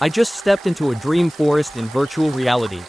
I just stepped into a dream forest in virtual reality.